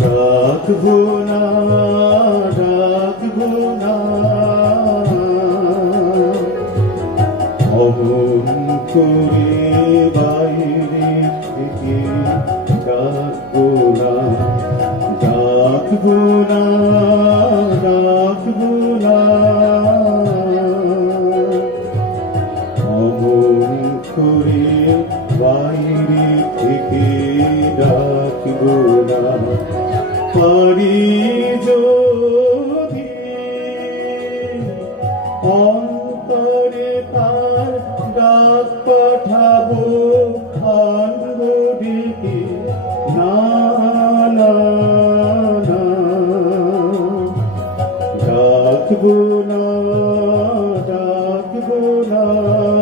ডাকবো না ডাকবো না অমন করে বাইরে থেকে ডাকবো না আমি যদি অন্তরে তার ডাক পাঠাবো আনব ডেকে না না। ডাকবো না ডাকবো না।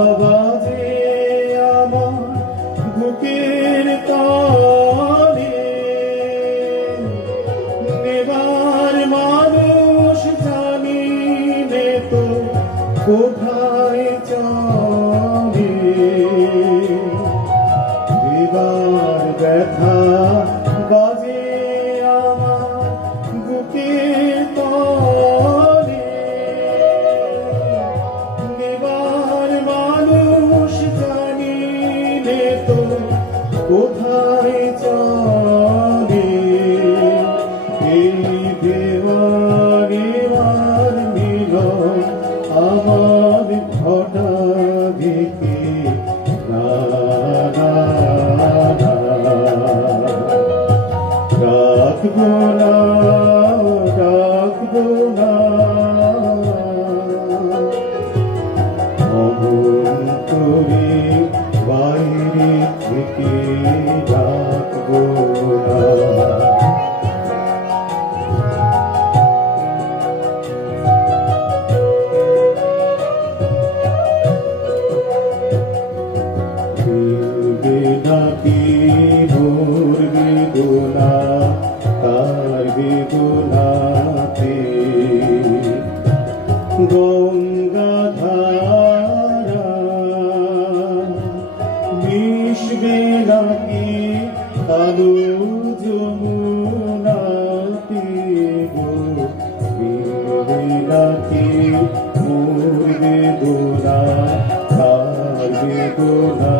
Oh.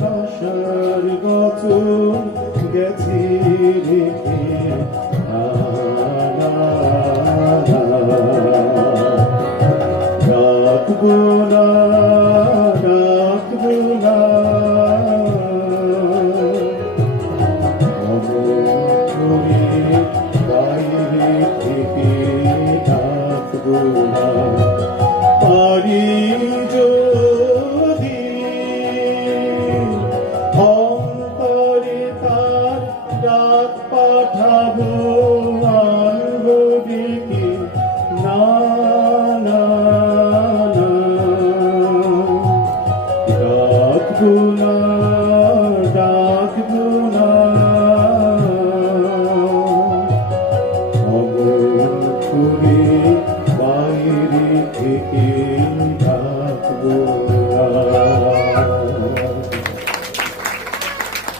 নাশার গত গেছি। পুনর ডাক অমর ফুলে বাইরে থেকে